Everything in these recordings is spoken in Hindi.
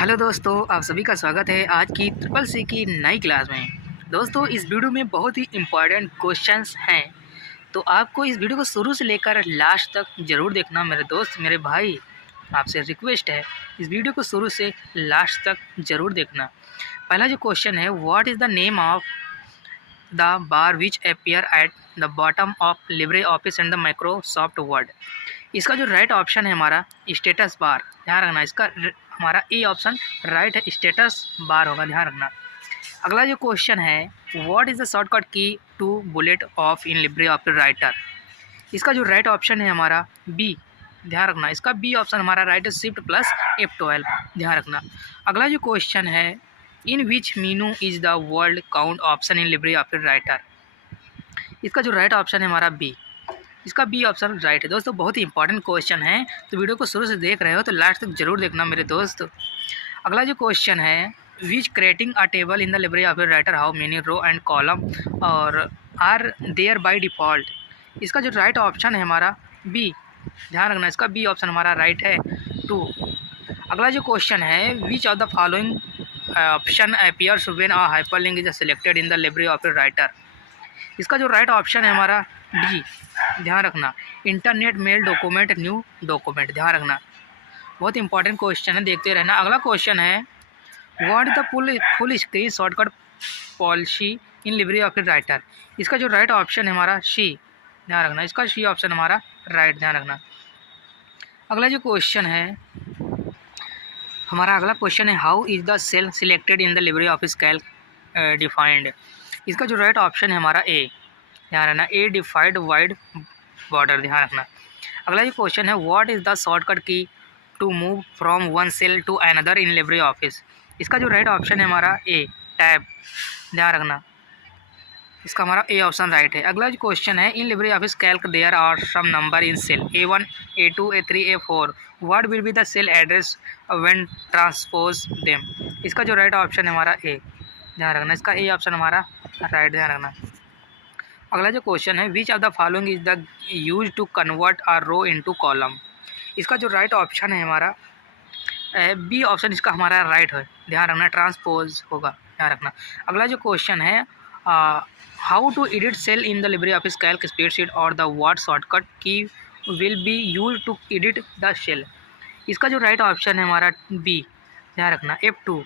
हेलो दोस्तों, आप सभी का स्वागत है आज की ट्रिपल सी की नई क्लास में। दोस्तों, इस वीडियो में बहुत ही इम्पॉर्टेंट क्वेश्चंस हैं, तो आपको इस वीडियो को शुरू से लेकर लास्ट तक ज़रूर देखना। मेरे दोस्त, मेरे भाई, आपसे रिक्वेस्ट है, इस वीडियो को शुरू से लास्ट तक ज़रूर देखना। पहला जो क्वेश्चन है, what is the name of the bar which appear at the bottom of Libre office and the Microsoft word. इसका जो राइट ऑप्शन है हमारा स्टेटस बार, ध्यान रखना। इसका हमारा ए ऑप्शन राइट है, स्टेटस बार होगा, ध्यान रखना। अगला जो क्वेश्चन है, what is the shortcut key to bullet of in Libre office Writer. इसका जो राइट ऑप्शन है हमारा बी, ध्यान रखना। इसका बी ऑप्शन हमारा राइट है, शिफ्ट प्लस F12, ध्यान रखना। अगला जो क्वेश्चन है, in which menu is the world count option in Libre office Writer. इसका जो राइट ऑप्शन है हमारा बी, इसका बी ऑप्शन राइट है। दोस्तों, बहुत ही इंपॉर्टेंट क्वेश्चन है, तो वीडियो को शुरू से देख रहे हो तो लास्ट तक जरूर देखना मेरे दोस्त। अगला जो क्वेश्चन है, which creating a table in the Libre office Writer how many row and column और आर देयर बाय डिफ़ॉल्ट। इसका जो राइट ऑप्शन है हमारा बी, ध्यान रखना। इसका बी ऑप्शन हमारा राइट है, 2। अगला जो क्वेश्चन है, which of the following option appears when a hyperlink is selected in the Libre office Writer. इसका जो राइट ऑप्शन है हमारा डी, ध्यान रखना। Internet mail document new document, ध्यान रखना। बहुत इंपॉर्टेंट क्वेश्चन है, देखते रहना। अगला क्वेश्चन है, what the full screen shortcut policy in Libre office Writer. इसका जो राइट ऑप्शन है हमारा सी, ध्यान रखना। इसका सी ऑप्शन हमारा राइट, ध्यान रखना। अगला जो क्वेश्चन है हमारा, अगला क्वेश्चन है, how is the cell selected in the Libre office Calc defined. इसका जो राइट ऑप्शन है हमारा ए, ध्यान रखना। ए डिफाइंड वाइड बॉर्डर, ध्यान रखना। अगला जो क्वेश्चन है, what is the shortcut key to move from one cell to another in Libre office. इसका जो राइट ऑप्शन है हमारा ए, टैब, ध्यान रखना। इसका हमारा ए ऑप्शन राइट है। अगला जो क्वेश्चन है, in Libre office Calc there are some number in cell A1 A2 A3 A4, what will be the cell address when transpose them. इसका जो राइट ऑप्शन है हमारा ए, ध्यान रखना। इसका ए ऑप्शन हमारा राइट, ध्यान रखना। अगला जो क्वेश्चन है, which of the following is the use to convert a row into column. इसका जो राइट ऑप्शन है हमारा बी ऑप्शन, इसका हमारा राइट है, ध्यान रखना। ट्रांसपोज होगा, ध्यान रखना। अगला जो क्वेश्चन है, how to edit cell in the Libre office Calc spreadsheet और the what shortcut key will be use to edit the cell. इसका जो राइट ऑप्शन है हमारा बी, ध्यान रखना। F2,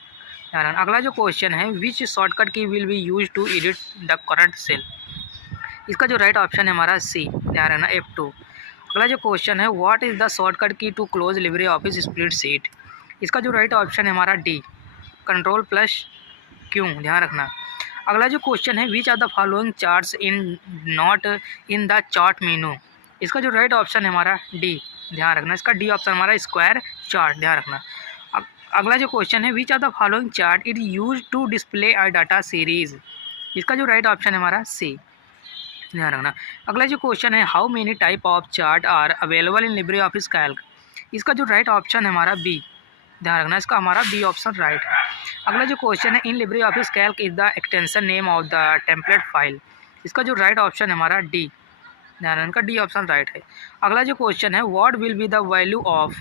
ध्यान रखना। अगला जो क्वेश्चन है, which shortcut key will be use to edit the current cell. इसका जो राइट ऑप्शन है हमारा सी, ध्यान रखना। F2। अगला जो क्वेश्चन है, what is the shortcut key to close LibreOffice spreadsheet. इसका जो राइट ऑप्शन है हमारा डी, कंट्रोल प्लस क्यू, ध्यान रखना। अगला जो क्वेश्चन है, which are the following charts in not in the chart menu. इसका जो राइट ऑप्शन है हमारा डी, ध्यान रखना। इसका डी ऑप्शन हमारा स्क्वायर चार्ट, ध्यान रखना। अगला जो क्वेश्चन है, which are the following chart it use to display a data series. इसका जो राइट ऑप्शन है हमारा सी, ध्यान रखना। अगला जो क्वेश्चन है, how many type of chart are available in Libre office Calc. इसका जो राइट ऑप्शन है हमारा बी, ध्यान रखना। इसका हमारा बी ऑप्शन राइट है। अगला जो क्वेश्चन है, in Libre office Calc is the extension name of the template file. इसका जो राइट ऑप्शन है हमारा डी, ध्यान रखना। डी ऑप्शन राइट है। अगला जो क्वेश्चन है, what will be the value of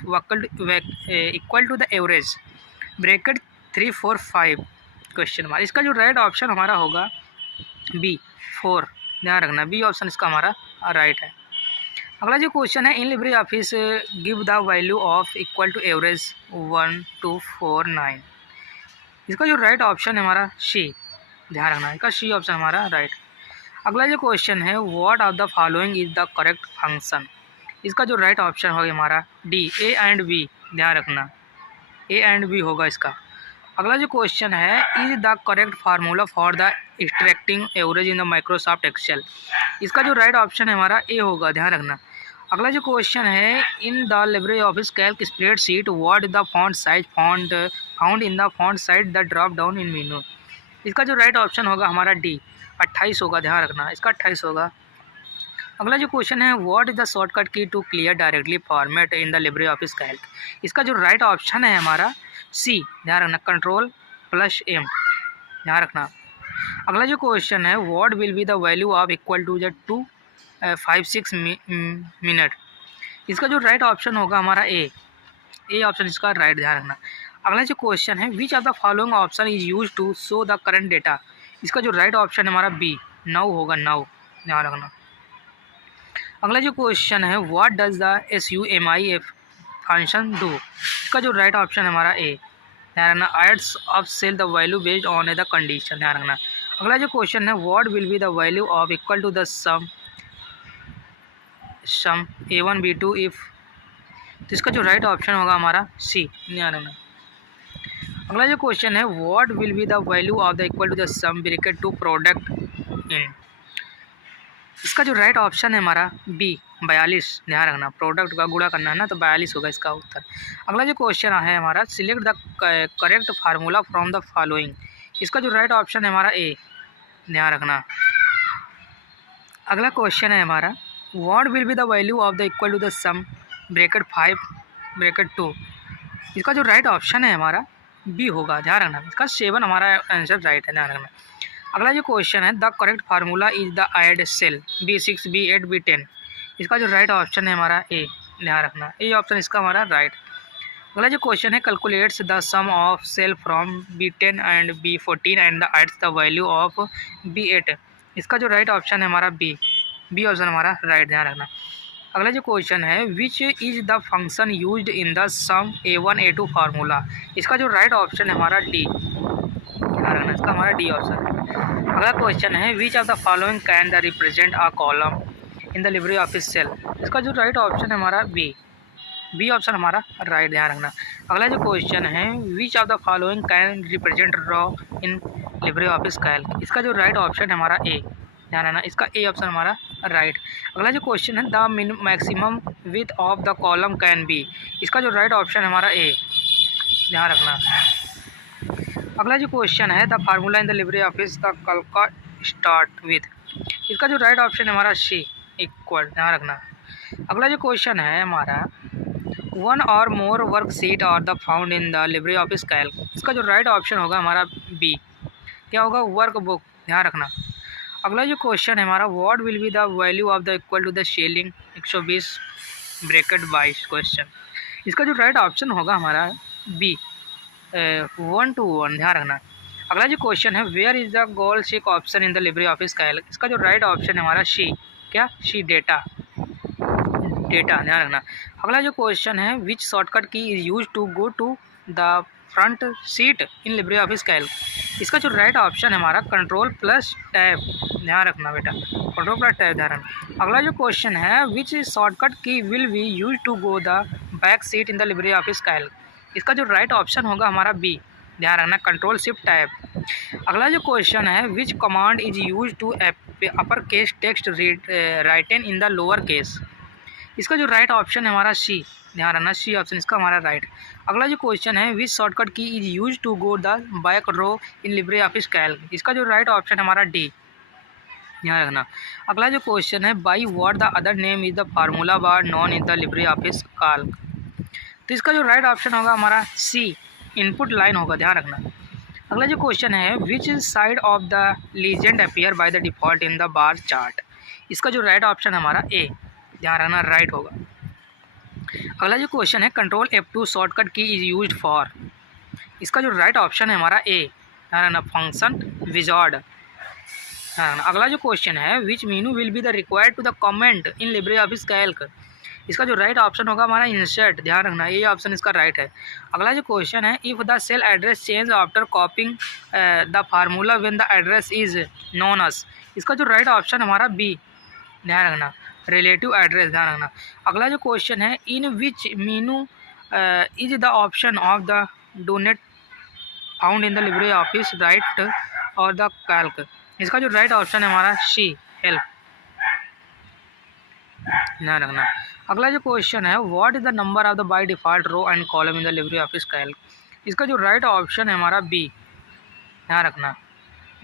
equal to the average bracket 3 4 5 question mark. इसका जो राइट ऑप्शन हमारा होगा बी, 4, ध्यान रखना। बी ऑप्शन इसका हमारा राइट है। अगला जो क्वेश्चन है, in Libre office give the value of equal to average 1 2 4 9। इसका जो राइट ऑप्शन है हमारा सी, ध्यान रखना। इसका सी ऑप्शन हमारा राइट। अगला जो क्वेश्चन है, what of the following is the correct function. इसका जो राइट ऑप्शन होगा हमारा डी, ए एंड बी, ध्यान रखना। ए एंड बी होगा इसका। अगला जो क्वेश्चन है, is the correct formula for the extracting average in the Microsoft Excel. इसका जो राइट ऑप्शन है हमारा ए होगा, ध्यान रखना। अगला जो क्वेश्चन है, in the Libre office Calc spreadsheet what the font size found in the font size the drop down in मेनू। इसका जो राइट ऑप्शन होगा हमारा डी, 28 होगा, ध्यान रखना। इसका 28 होगा। अगला जो क्वेश्चन है, what is the shortcut key to clear directly format in the Libre office Calc. इसका जो राइट ऑप्शन है हमारा सी, ध्यान रखना। कंट्रोल प्लस एम, ध्यान रखना। अगला जो क्वेश्चन है, what will be the value of equal to the 256 minute. इसका जो राइट ऑप्शन होगा हमारा ए, ए ऑप्शन इसका राइट, ध्यान रखना। अगला जो क्वेश्चन है, which of the following option is use to show the current data. इसका जो राइट ऑप्शन है हमारा बी, नाउ होगा, नाउ, ध्यान रखना। अगला जो क्वेश्चन है, what does the SUMIF function do. इसका जो राइट ऑप्शन है हमारा ए, ध्यान रखना, adds of cell the value based on the condition, ध्यान रखना। अगला जो क्वेश्चन है, what will be the value of equal to the sum A1 B2 if. तो इसका जो राइट ऑप्शन होगा हमारा सी, ध्यान रखना। अगला जो क्वेश्चन है, what will be the value of the equal to the sum bracket to product in. इसका जो राइट ऑप्शन है हमारा बी, 42, ध्यान रखना, प्रोडक्ट का गुणा करना है ना, तो 42 होगा इसका उत्तर। अगला जो क्वेश्चन है हमारा, select the correct formula from the following. इसका जो राइट ऑप्शन है हमारा ए, ध्यान रखना। अगला क्वेश्चन है हमारा, what will be the value of the equal to the sum bracket 5 bracket 2। इसका जो राइट ऑप्शन है हमारा बी होगा, ध्यान रखना, इसका 7 हमारा आंसर राइट है, ध्यान रखना। अगला जो क्वेश्चन है, the correct formula is the add cell B6 B8 B10। इसका जो राइट ऑप्शन है हमारा ए, ध्यान रखना, ए ऑप्शन इसका हमारा राइट। अगला जो क्वेश्चन है, calculates the sum of cell from B10 and B14 and the adds the value of B8। इसका जो राइट ऑप्शन है हमारा बी, बी ऑप्शन हमारा राइट, ध्यान रखना। अगला जो क्वेश्चन है, which is the function used in the sum A1 A2 formula. इसका जो राइट ऑप्शन है हमारा डी, ध्यान रखना, इसका हमारा डी ऑप्शन है। अगला क्वेश्चन है, which of the following can the represent a column in the Libre office cell. इसका जो राइट ऑप्शन है हमारा बी, बी ऑप्शन हमारा राइट, ध्यान रखना। अगला जो क्वेश्चन है, which of the following can represent row in Libre office Calc. इसका जो राइट ऑप्शन है हमारा ए, ध्यान रखना, इसका ए ऑप्शन हमारा राइट। अगला जो क्वेश्चन है, the maximum width of the column can be. इसका जो राइट ऑप्शन है हमारा ए, ध्यान रखना। अगला जो क्वेश्चन है, the formula in the Libre office the Calc start with. इसका जो राइट ऑप्शन है हमारा सी, इक्वल, ध्यान रखना। अगला जो क्वेश्चन है हमारा, वन और more worksheet are the found in the Libre office Calc. इसका जो राइट ऑप्शन होगा हमारा बी, क्या होगा, वर्क बुक, ध्यान रखना। अगला जो क्वेश्चन है हमारा, what will be the value of the equal to the ceiling 120 bracket 22 question. इसका जो राइट ऑप्शन होगा हमारा बी, 1 to 1, ध्यान रखना। अगला जो क्वेश्चन है, where is the goal seek option in the Libre office Calc. इसका जो राइट ऑप्शन है हमारा सी, क्या, सी, डेटा, डेटा, ध्यान रखना। अगला जो क्वेश्चन है, which shortcut key is use to go to the front sheet in Libre office Calc. इसका जो राइट ऑप्शन है हमारा Ctrl+Tab, ध्यान रखना बेटा, Ctrl+Tab, ध्यान रखना। अगला जो क्वेश्चन है, which shortcut key will be use to go the back sheet in the Libre office Calc. इसका जो राइट ऑप्शन होगा हमारा बी, ध्यान रखना, Ctrl+Shift+Tab। अगला जो क्वेश्चन है, which command is use to upper case text written in the lower case. इसका जो राइट ऑप्शन है हमारा सी, ध्यान रखना, सी ऑप्शन इसका हमारा राइट। अगला जो क्वेश्चन है, which shortcut key is use to go the back row in Libre office Calc. इसका जो राइट ऑप्शन है हमारा डी, ध्यान रखना। अगला जो क्वेश्चन है, by what the other name is the formula bar non in the Libre office Calc. तो इसका जो राइट ऑप्शन होगा हमारा सी, इनपुट लाइन होगा, ध्यान रखना। अगला जो क्वेश्चन है, which side of the legend appear by the default in the bar chart. इसका जो राइट ऑप्शन है हमारा ए, ध्यान रखना, राइट होगा। अगला जो क्वेश्चन है, Ctrl+F2 shortcut key is used for. इसका जो राइट ऑप्शन है हमारा ए, ध्यान रखना, फंक्शन विजार्ड। अगला जो क्वेश्चन है, which menu will be the required to the comment in Libre office Calc. इसका जो राइट ऑप्शन होगा हमारा इंसर्ट, ध्यान रखना, ये ऑप्शन इसका राइट है। अगला जो क्वेश्चन है, if the cell address change after copying the formula when the address is known as. इसका जो राइट ऑप्शन हमारा बी, ध्यान रखना, रिलेटिव एड्रेस, ध्यान रखना। अगला जो क्वेश्चन है, in which menu is the option of the donate found in the Libre office Writer और द कैल्क। इसका जो राइट ऑप्शन है हमारा सी, हेल्प, ध्यान रखना। अगला जो क्वेश्चन है, what is the number of the by default row and column in the Libre office Calc. इसका जो राइट ऑप्शन है हमारा बी, ध्यान रखना,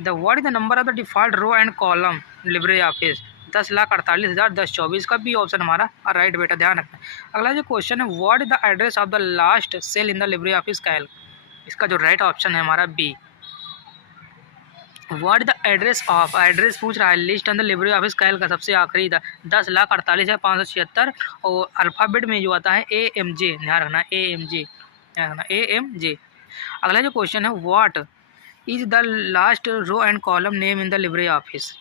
the what is the number of the default row and column LibreOffice 10,48,1024 का बी ऑप्शन हमारा राइट बेटा, ध्यान रखना। अगला जो क्वेश्चन है, what is the address of the last cell in the Libre office Calc. इसका जो राइट ऑप्शन है हमारा B, what the address of, address पूछ रहा है, लिस्ट अंदर लिब्रे ऑफिस कैल्क का सबसे आखिरी 10,48,576 और अल्फ़ाबेट में जो आता है AMJ, ध्यान रखना, AMJ, AMJ। अगला जो क्वेश्चन है what is the last row and column name in the Libre office.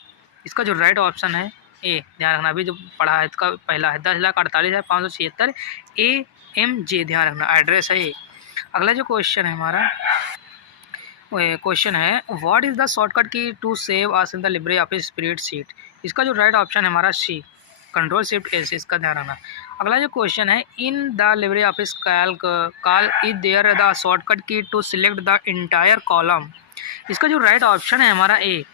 इसका जो राइट ऑप्शन है ए, ध्यान रखना, अभी जो पढ़ा है इसका पहला है 10,48,576 AMJ, ध्यान रखना एड्रेस है ए। अगला जो क्वेश्चन है हमारा क्वेश्चन है what is the shortcut key to save as in the Libre office spreadsheet. इसका जो राइट ऑप्शन है हमारा सी, कंट्रोल शिफ्ट एस, इसका ध्यान रखना। अगला जो क्वेश्चन है in the Libre office Calc call is there the shortcut key to select the entire column. इसका जो राइट ऑप्शन है हमारा ए,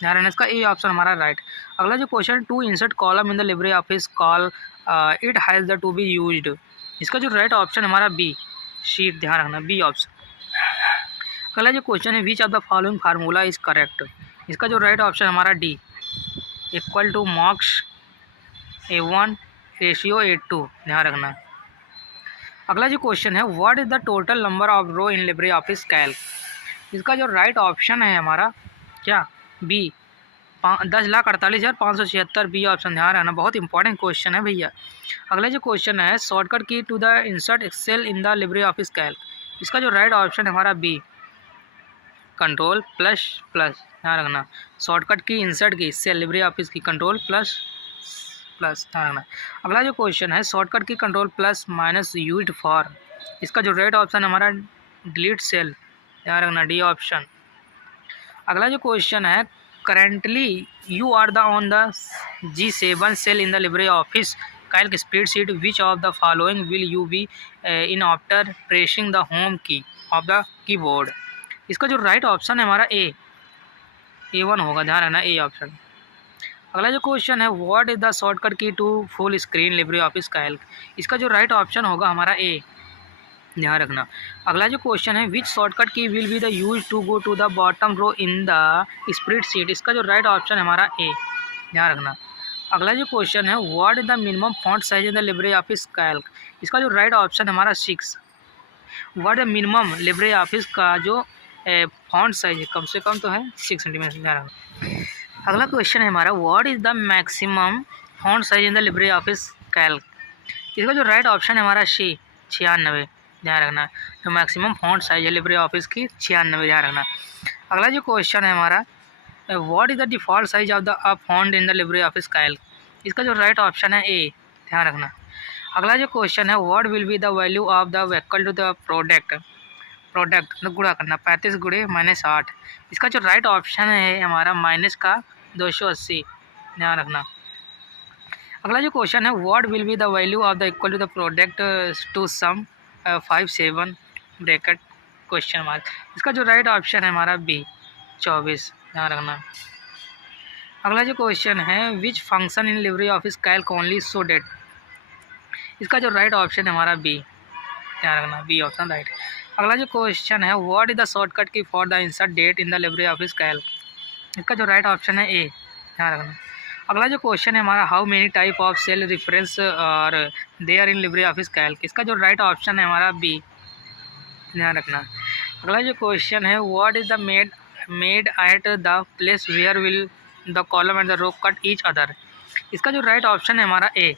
ध्यान रखना, इसका ए ऑप्शन हमारा राइट। अगला जो question to insert column in the Libre office call it has the to be used. इसका जो राइट ऑप्शन हमारा बी, शीट, ध्यान रखना, बी ऑप्शन। अगला जो क्वेश्चन है which of the following formula is correct. इसका जो राइट ऑप्शन हमारा D, equal to marks A1 ratio A2, ध्यान रखना। अगला जो क्वेश्चन है what is the total number of row in Libre office Calc. इसका जो राइट ऑप्शन है हमारा क्या, बी, 10,48,576, बी ऑप्शन, ध्यान रखना, बहुत इंपॉर्टेंट क्वेश्चन है भैया। अगला जो क्वेश्चन है shortcut key to the insert Excel in the Libre office Calc. इसका जो राइट ऑप्शन है हमारा बी, कंट्रोल प्लस प्लस, ध्यान रखना, शॉर्टकट की इंसर्ट की सेल लिब्रे ऑफिस की कंट्रोल प्लस प्लस, ध्यान रखना। अगला जो क्वेश्चन है shortcut key control plus minus used for. इसका जो राइट ऑप्शन हमारा डिलीट सेल, ध्यान रखना, डी ऑप्शन। अगला जो क्वेश्चन है currently you are the on the G7 cell in the Libre office Calc spreadsheet which of the following will you be in after pressing the home key of the keyboard. इसका जो राइट ऑप्शन है हमारा ए, A1 होगा, ध्यान रखना, ए ऑप्शन। अगला जो क्वेश्चन है what is the shortcut key to full screen Libre office Calc. इसका जो राइट ऑप्शन होगा हमारा ए, ध्यान रखना। अगला जो क्वेश्चन है which shortcut key will be the use to go to the bottom row in the spreadsheet. इसका जो राइट ऑप्शन है हमारा ए, ध्यान रखना। अगला जो क्वेश्चन है what is the minimum font size in the Libre office Calc. इसका जो राइट ऑप्शन हमारा 6। What is minimum Libre office का जो फॉन्ट साइज कम से कम तो है 6 सेंटीमीटर, ध्यान रखना। अगला क्वेश्चन है हमारा what is the maximum font size in the Libre office Calc. इसका जो राइट ऑप्शन है हमारा सी, 96, ध्यान रखना, जो मैक्सिमम फॉन्ट साइज है लिब्रे ऑफिस की 96, ध्यान रखना। अगला जो क्वेश्चन है हमारा what is the default size of the font in the Libre office Calc. इसका जो राइट ऑप्शन है ए, ध्यान रखना। अगला जो क्वेश्चन है what will be the value of the vehicle to the product मतलब गुणा करना, 35 गुणे -8। इसका जो राइट ऑप्शन है हमारा माइनस का 280, ध्यान रखना। अगला जो क्वेश्चन है what will be the value of the equal to the product to sum 57 bracket question mark. इसका जो राइट ऑप्शन है हमारा बी, 24, ध्यान रखना। अगला जो क्वेश्चन है which function in Libre office Calc only show date. इसका जो राइट ऑप्शन है हमारा बी, ध्यान रखना, बी ऑप्शन राइट। अगला जो क्वेश्चन है what is the shortcut key for the insert date in the Libre office Calc. इसका जो राइट ऑप्शन है ए, ध्यान रखना। अगला जो क्वेश्चन है हमारा how many type of cell reference are there in Libre office Calc. इसका जो राइट ऑप्शन है हमारा बी, ध्यान रखना। अगला जो क्वेश्चन है what is the made at the place where will the column and the row cut each other. इसका जो राइट ऑप्शन है हमारा ए,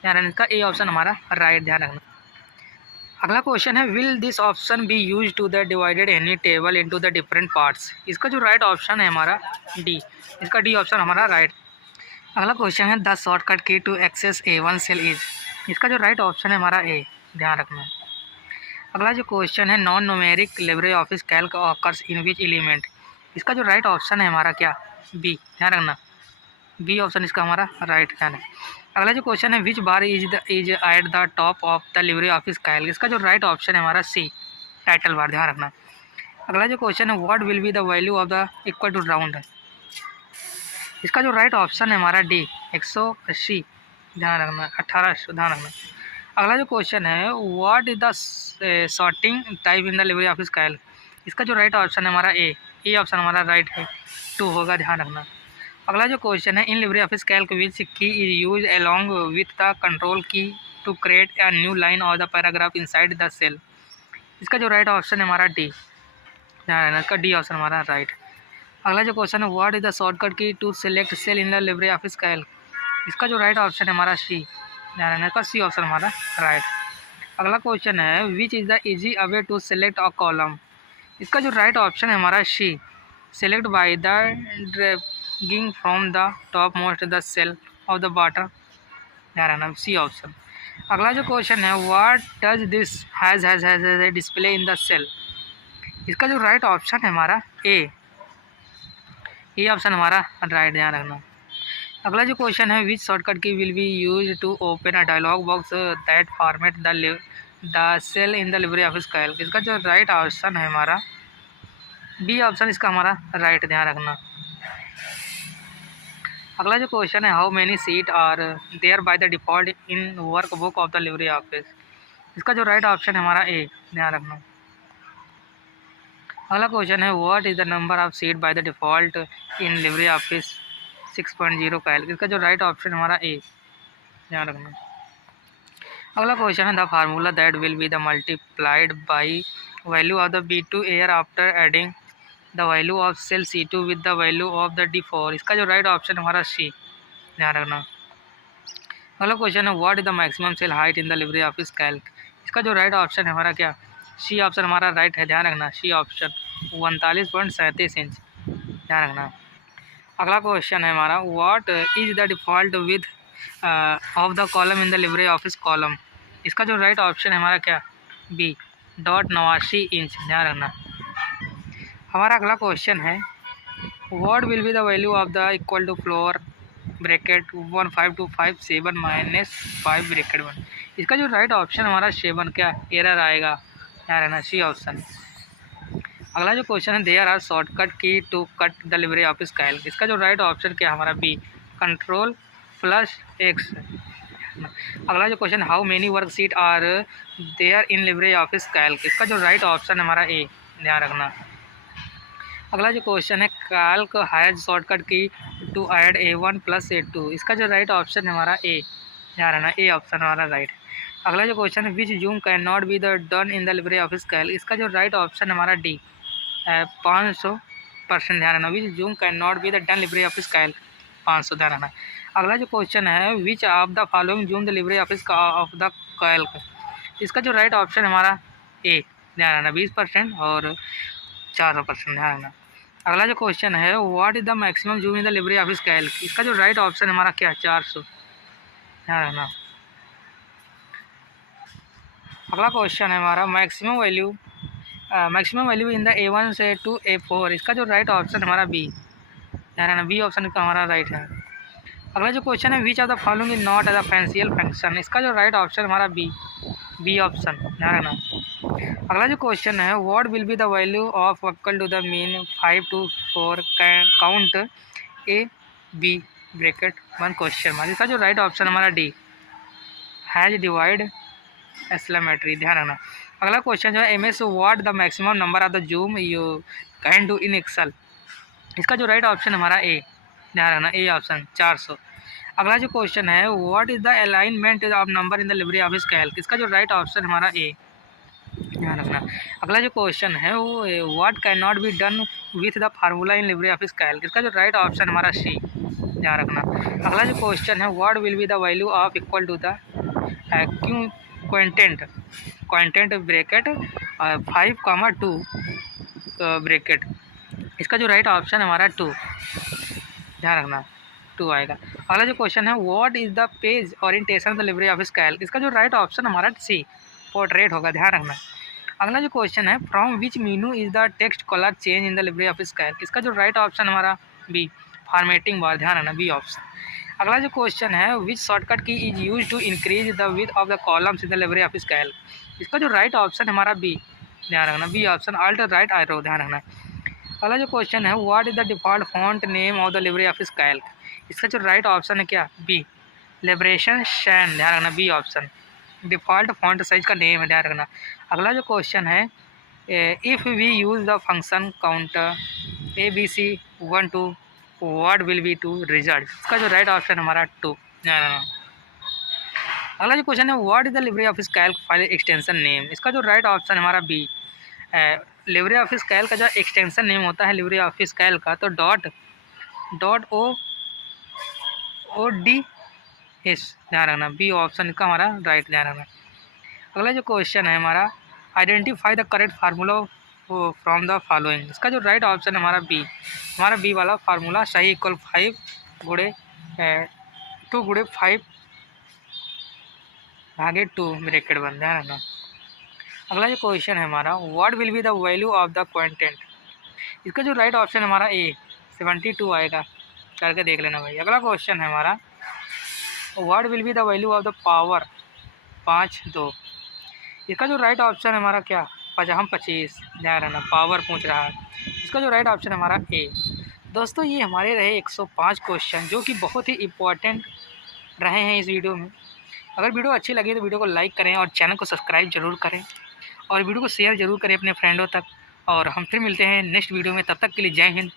ध्यान रखना, इसका ए ऑप्शन हमारा राइट, ध्यान रखना। अगला क्वेश्चन है will this option be use to the divided any table into the different parts. इसका जो राइट ऑप्शन है हमारा डी, इसका डी ऑप्शन हमारा राइट। अगला क्वेश्चन है the shortcut key to access A1 cell is. इसका जो राइट ऑप्शन है हमारा ए, ध्यान रखना। अगला जो क्वेश्चन है non numeric Libre office Calc occurs in which element. इसका जो राइट ऑप्शन है हमारा क्या, बी, ध्यान रखना, बी ऑप्शन इसका हमारा राइट, ध्यान है। अगला जो क्वेश्चन है which bar is at the top of the Libre office Calc. इसका जो राइट ऑप्शन है हमारा सी, टाइटल बार, ध्यान रखना। अगला जो क्वेश्चन है what will be the value of the equal to round. इसका जो राइट ऑप्शन है हमारा डी, 180, ध्यान रखना, 1800, ध्यान रखना। अगला जो क्वेश्चन है what is the sorting type in the Libre office Calc. इसका जो राइट ऑप्शन है हमारा ए ऑप्शन हमारा राइट है, 2 होगा, ध्यान रखना। अगला जो क्वेश्चन है in Libre office Calc which key is use along with the control key to create a new line or the paragraph inside the cell. इसका जो राइट ऑप्शन है हमारा डी, ध्यान रखना, इसका डी ऑप्शन हमारा राइट। अगला जो क्वेश्चन है what is the shortcut key to select cell in the Libre office Calc. इसका जो राइट ऑप्शन है हमारा सी, ध्यान रखना, इसका सी ऑप्शन हमारा राइट। अगला क्वेश्चन है which is the easy away to select a column. इसका जो राइट ऑप्शन है हमारा C, select by the dragging from the top most the cell of the bottom, ध्यान रखना सी ऑप्शन। अगला जो क्वेश्चन है what does this has display in the cell. इसका जो राइट ऑप्शन है हमारा ए ऑप्शन हमारा राइट, ध्यान रखना। अगला जो क्वेश्चन है which shortcut key will be use to open a dialog box that format the cell in the Libre office Calc. इसका जो राइट ऑप्शन है हमारा बी ऑप्शन, इसका हमारा राइट, ध्यान रखना। अगला जो क्वेश्चन है how many sheet are there by the default in work book of the Libre office. इसका जो राइट ऑप्शन है हमारा ए, ध्यान रखना। अगला क्वेश्चन है what is the number of seat by the default in Libre office 6.0 Calc. इसका जो राइट ऑप्शन हमारा ए, ध्यान रखना। अगला क्वेश्चन है the formula that will be the multiplied by value of the B2 air after adding the value of cell C2 with the value of the D4। इसका जो राइट ऑप्शन हमारा सी, ध्यान रखना। अगला क्वेश्चन है what is the maximum cell height in the Libre office Calc. इसका जो राइट ऑप्शन है हमारा क्या, सी ऑप्शन हमारा राइट है, ध्यान रखना। सी ऑप्शन 39.37 इंच, ध्यान रखना। अगला क्वेश्चन है हमारा what is the default width of the column in the Libre office column. इसका जो राइट ऑप्शन है हमारा क्या, बी .89 इंच, ध्यान रखना। हमारा अगला क्वेश्चन है what will be the value of the equal to floor bracket 15257 minus 5 bracket 1। इसका जो राइट ऑप्शन हमारा 7 क्या एरर आएगा, ध्यान रखना, सी ऑप्शन। अगला जो क्वेश्चन है there are shortcut key to cut the Libre office Calc. इसका जो राइट ऑप्शन क्या हमारा बी Ctrl+X। अगला जो question how many work sheet are there in Libre office Calc. इसका जो राइट ऑप्शन है हमारा ए, ध्यान रखना। अगला जो क्वेश्चन है Calc has shortcut key to add A1 + A2। इसका जो राइट ऑप्शन है हमारा ए, ध्यान रखना, ए ऑप्शन हमारा राइट। अगला जो क्वेश्चन है which zoom can not be the done in the Libre office Calc. इसका जो राइट ऑप्शन है हमारा डी 500%, ध्यान रखना। Which zoom can not be the done Libre office Calc 500, ध्यान रखना। अगला जो क्वेश्चन है which of the following zoom the Libre Office of the Calc. इसका जो राइट ऑप्शन है हमारा ए, ध्यान रखना, 20% और 400%, ध्यान रखना। अगला जो क्वेश्चन है what is the maximum zoom in the Libre office Calc. इसका जो राइट ऑप्शन है हमारा क्या 400, ध्यान रखना। अगला क्वेश्चन है हमारा maximum value in the A1 से टू A4। इसका जो राइट ऑप्शन हमारा बी, ध्यान रखना, बी ऑप्शन का हमारा राइट है। अगला जो क्वेश्चन है which of the following is not as a financial function. इसका जो राइट ऑप्शन हमारा बी ऑप्शन, ध्यान रखना। अगला जो क्वेश्चन है what will be the value of equal to the mean 5 to 4 count A B bracket 1 question mark. इसका जो राइट ऑप्शन हमारा डी हैज डिवाइड एक्सेलेमेट्री, ध्यान रखना। अगला क्वेश्चन जो है MS what the maximum number of the zoom you can do in Excel. इसका जो राइट ऑप्शन हमारा ए, ध्यान रखना, ए ऑप्शन 400। अगला जो क्वेश्चन है what is the alignment of number in the Libre office Calc. इसका जो राइट ऑप्शन हमारा ए, ध्यान रखना। अगला जो क्वेश्चन है वो what can not be done with the formula in Libre office Calc. इसका जो राइट ऑप्शन हमारा सी, ध्यान रखना। अगला जो क्वेश्चन है what will be the value of equal to the quotient bracket 5, 2 bracket. इसका जो राइट ऑप्शन है हमारा 2, ध्यान रखना, 2 आएगा। अगला जो क्वेश्चन है what is the page orientation of the Libre office Calc. इसका जो राइट ऑप्शन हमारा सी पोर्ट्रेट होगा, ध्यान रखना। अगला जो क्वेश्चन है from which menu is the text colour change in the Libre office Calc. इसका जो राइट ऑप्शन हमारा बी फॉर्मेटिंग बार, ध्यान रखना, बी ऑप्शन। अगला जो क्वेश्चन है which shortcut key is use to increase the width of the columns in the Libre office Calc. इसका जो राइट ऑप्शन हमारा बी, ध्यान रखना, B option Alt right arrow, ध्यान रखना। अगला जो क्वेश्चन है what is the default font name of the Libre office Calc. इसका जो राइट ऑप्शन है क्या बी लिबरेशन शैन, ध्यान रखना, B option default font size का नेम है, ध्यान रखना। अगला जो क्वेश्चन है if we use the function counter ABC 1 2 what will be 2 result. इसका जो राइट ऑप्शन हमारा 2, ध्यान रखना। अगला जो क्वेश्चन है what is the Libre office Calc file extension name. इसका जो राइट ऑप्शन हमारा बी लिब्रे ऑफिस कैल्क का जो एक्सटेंशन नेम होता है लिब्रे ऑफिस कैल्क का तो .ODS, ध्यान रखना, बी ऑप्शन का हमारा राइट, ध्यान रखना। अगला जो क्वेश्चन है हमारा, identify the correct formula from the following. इसका जो राइट ऑप्शन है हमारा बी, हमारा बी वाला फार्मूला सही इक्वल 5 गुणे 2 गुणे 5 भागे 2 ब्रैकेट बन, ध्यान रखना। अगला जो क्वेश्चन है हमारा, what will be the value of the quotient. इसका जो राइट ऑप्शन है हमारा ए 72 आएगा, करके देख लेना भाई। अगला क्वेश्चन है हमारा, what will be the value of the power 5 2। इसका जो राइट ऑप्शन है हमारा क्या, 25, ध्यान रखना, पावर पूछ रहा है। इसका जो राइट ऑप्शन है हमारा ए। दोस्तों ये हमारे रहे 105 क्वेश्चन, जो कि बहुत ही इम्पोर्टेंट रहे हैं इस वीडियो में। अगर वीडियो अच्छी लगी तो वीडियो को लाइक करें और चैनल को सब्सक्राइब जरूर करें और वीडियो को शेयर जरूर करें अपने फ्रेंडों तक। और हम फिर मिलते हैं नेक्स्ट वीडियो में, तब तक के लिए जय हिंद।